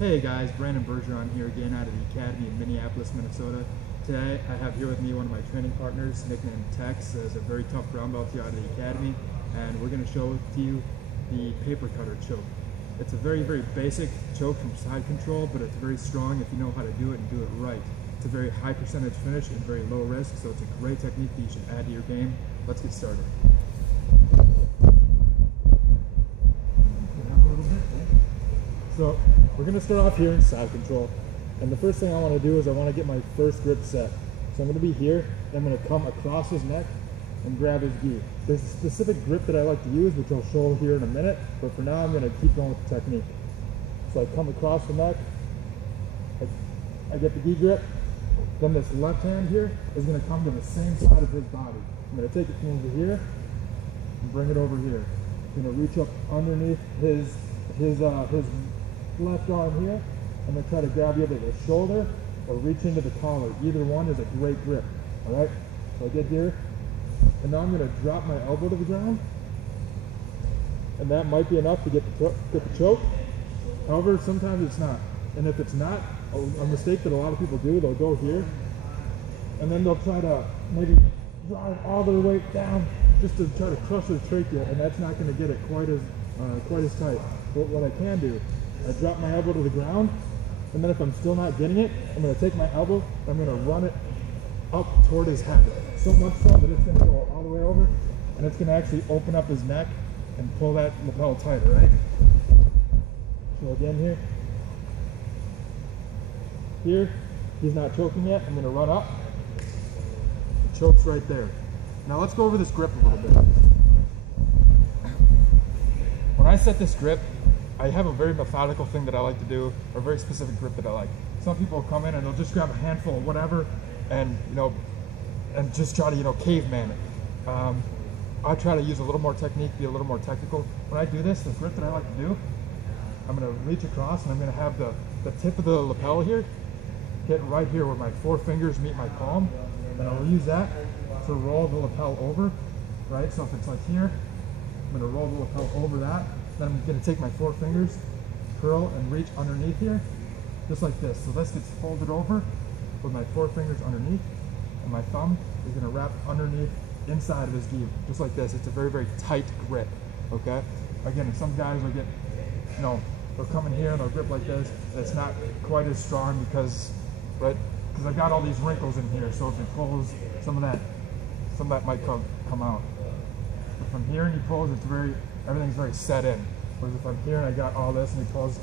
Hey guys, Brandon Bergeron here again out of the Academy in Minneapolis, Minnesota. Today I have here with me one of my training partners, nicknamed Tex, as a very tough brown belt here out of the Academy, and we're going to show to you the Papercutter choke. It's a very, very basic choke from side control, but it's very strong if you know how to do it and do it right. It's a very high percentage finish and very low risk, so it's a great technique that you should add to your game. Let's get started. So we're going to start off here in side control, and the first thing I want to do is I want to get my first grip set. So I'm going to be here, and I'm going to come across his neck and grab his gi. There's a specific grip that I like to use, which I'll show here in a minute, but for now I'm going to keep going with the technique. So I come across the neck, I get the gi grip, then this left hand here is going to come to the same side of his body. I'm going to take it from over here and bring it over here. I'm going to reach up underneath his left arm here. I'm going to try to grab either the shoulder or reach into the collar. Either one is a great grip. Alright? So I get here, and now I'm going to drop my elbow to the ground, and that might be enough to get the choke. However, sometimes it's not. And if it's not, a mistake that a lot of people do, they'll go here, and then they'll try to maybe drive all their weight down just to try to crush their trachea, and that's not going to get it quite as tight. But what I can do, I drop my elbow to the ground, and then if I'm still not getting it, I'm going to take my elbow, I'm going to run it up toward his head. So much so that it's going to go all the way over, and it's going to actually open up his neck and pull that lapel tighter, right? So again here, he's not choking yet. I'm going to run up. The choke's right there. Now let's go over this grip a little bit. When I set this grip, I have a very methodical thing that I like to do, or a very specific grip that I like. Some people come in and they'll just grab a handful of whatever and, and just try to, caveman it. I try to use a little more technique, be a little more technical. When I do this, the grip that I like to do, I'm going to reach across and I'm going to have the tip of the lapel here hit right here where my four fingers meet my palm, and I'll use that to roll the lapel over, right? So if it's like here, I'm going to roll the lapel over that. Then I'm going to take my four fingers, curl, and reach underneath here, just like this. So this gets folded over with my four fingers underneath, and my thumb is going to wrap underneath inside of his gi, just like this. It's a very, very tight grip, okay? Again, some guys will get, they'll come in here and they'll grip like this. It's not quite as strong because I've got all these wrinkles in here, so if it pulls, some of that might come out. If I'm here and he pulls, everything's very set in. Whereas if I'm here and I got all this and he pulls,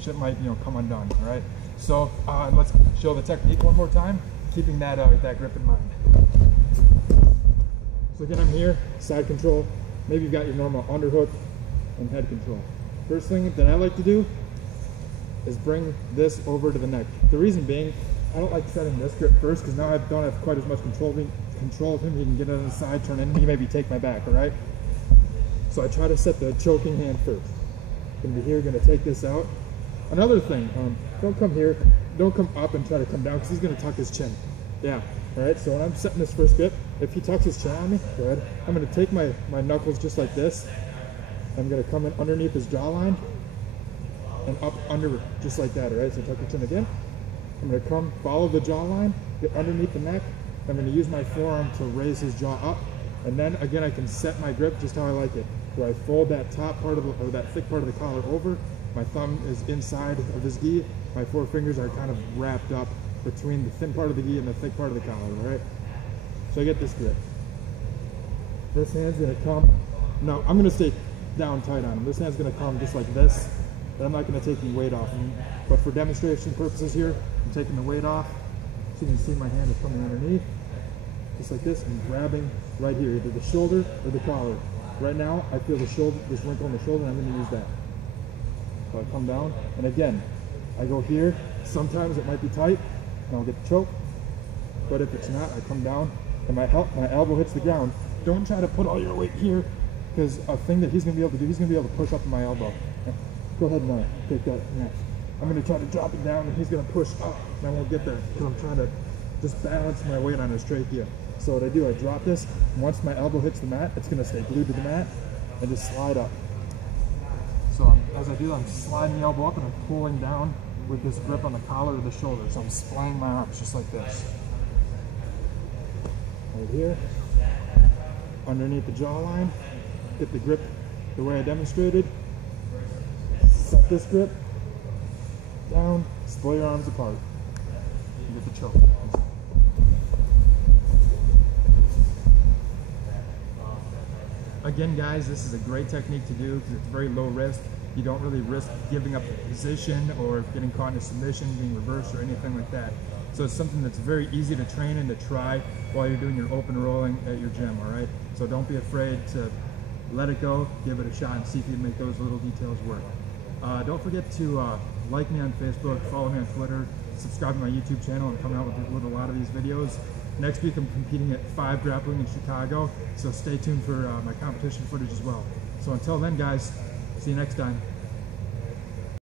shit might, come undone, all right? So let's show the technique one more time, keeping that grip in mind. So again, I'm here, side control. Maybe you've got your normal underhook and head control. First thing that I like to do is bring this over to the neck. The reason being, I don't like setting this grip first because now I don't have quite as much control of him. He can get it on the side, turn in, he maybe take my back, all right? So I try to set the choking hand first. Gonna be here, gonna take this out. Another thing, don't come here, don't come up and try to come down because he's gonna tuck his chin. Yeah, all right, so when I'm setting this first grip, if he tucks his chin on me, go ahead. I'm gonna take my knuckles just like this. I'm gonna come in underneath his jawline and up under just like that, all right? So tuck your chin again. I'm gonna come, follow the jawline, get underneath the neck. I'm gonna use my forearm to raise his jaw up. And then again, I can set my grip just how I like it. Where I fold that top part or that thick part of the collar over. My thumb is inside of his gi. My four fingers are kind of wrapped up between the thin part of the gi and the thick part of the collar, all right? So I get this grip. This hand's gonna come, no, I'm gonna stay down tight on him. This hand's gonna come just like this. And I'm not gonna take any weight off him. But for demonstration purposes here, I'm taking the weight off. So you can see my hand is coming underneath. Just like this, and grabbing right here, either the shoulder or the collar. Right now, I feel the shoulder, this wrinkle on the shoulder, and I'm going to use that. So I come down, and again, I go here. Sometimes it might be tight, and I'll get the choke. But if it's not, I come down, and my elbow hits the ground. Don't try to put all your weight here, because a thing that he's going to be able to do, he's going to be able to push up to my elbow. Go ahead and take that next. I'm going to try to drop it down, and he's going to push up, and I won't get there, because I'm trying to just balance my weight on his trachea. So what I do, I drop this, and once my elbow hits the mat, it's going to stay glued to the mat and just slide up. So I'm as I do that, I'm sliding the elbow up and I'm pulling down with this grip on the collar of the shoulder. So I'm splaying my arms just like this. Right here, underneath the jawline, get the grip the way I demonstrated. Set this grip down, splay your arms apart. You get the choke. Again, guys, this is a great technique to do because it's very low risk. You don't really risk giving up the position or getting caught in a submission, being reversed, or anything like that. So it's something that's very easy to train and to try while you're doing your open rolling at your gym, all right? So don't be afraid to let it go, give it a shot, and see if you can make those little details work. Don't forget to like me on Facebook, follow me on Twitter, subscribe to my YouTube channel. I'm coming out with a lot of these videos. Next week I'm competing at 5 Grappling in Chicago, so stay tuned for my competition footage as well. So until then, guys, see you next time.